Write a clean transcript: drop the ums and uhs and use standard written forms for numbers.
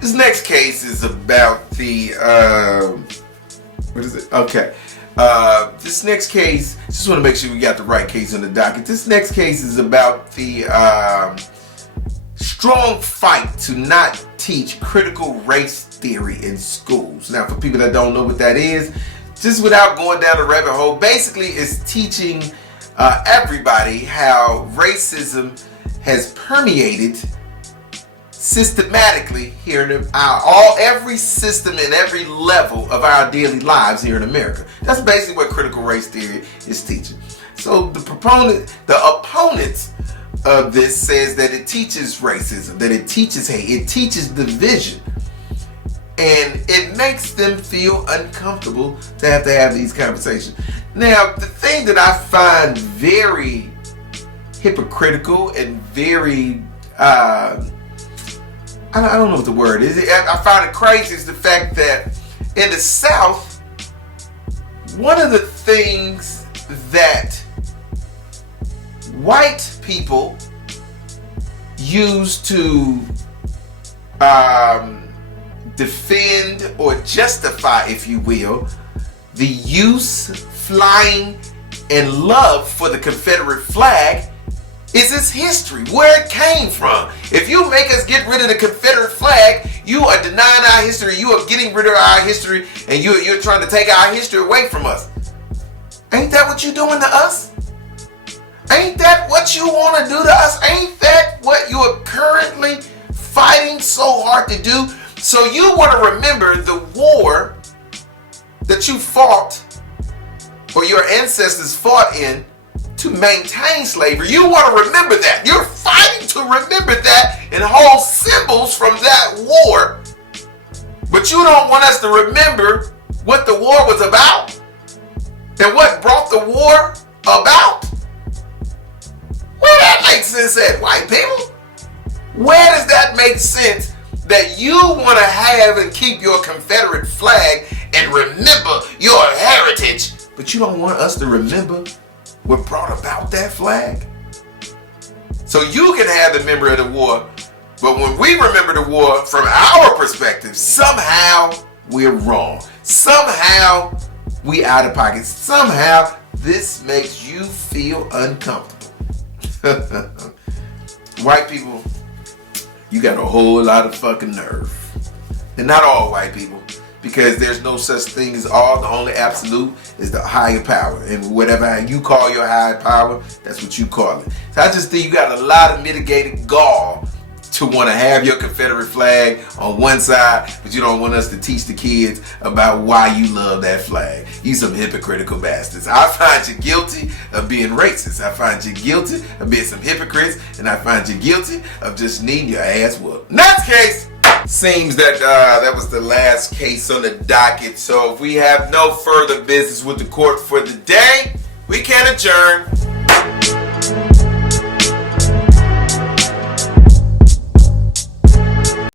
This next case is about the, what is it? Okay. This next case, just want to make sure we got the right case on the docket. This next case is about the strong fight to not teach critical race theory in schools. Now, for people that don't know what that is, just without going down the rabbit hole, basically it's teaching everybody how racism has permeated systematically here in every system and every level of our daily lives here in America. That's basically what critical race theory is teaching. So the opponents of this says that it teaches racism, that it teaches hate, it teaches division, and it makes them feel uncomfortable to have these conversations. Now, the thing that I find very hypocritical and very I don't know what the word is. I find it crazy is the fact that in the South, one of the things that white people use to defend or justify, if you will, the use, flying, and love for the Confederate flag is its history, where it came from. If you make us get rid of the Confederate flag, you are denying our history, you are getting rid of our history, and you're trying to take our history away from us. Ain't that what you're doing to us? Ain't that what you want to do to us? Ain't that what you are currently fighting so hard to do? So you want to remember the war that you fought, or your ancestors fought in, to maintain slavery. You want to remember that. You're fighting to remember that and hold symbols from that war. But you don't want us to remember what the war was about and what brought the war about. Where that makes sense at, white people? Where does that make sense that you want to have and keep your Confederate flag and remember your heritage, but you don't want us to remember what brought about that flag? So you can have the memory of the war, but when we remember the war from our perspective, somehow we're wrong. Somehow we out of pocket. Somehow this makes you feel uncomfortable. White people, you got a whole lot of fucking nerve. And not all white people, because there's no such thing as all. The only absolute is the higher power. And whatever you call your higher power, that's what you call it. So I just think you got a lot of mitigated gall to want to have your Confederate flag on one side, but you don't want us to teach the kids about why you love that flag. You some hypocritical bastards. I find you guilty of being racist. I find you guilty of being some hypocrites, and I find you guilty of just needing your ass whooped. Next case! Seems that that was the last case on the docket. So if we have no further business with the court for the day, we can adjourn.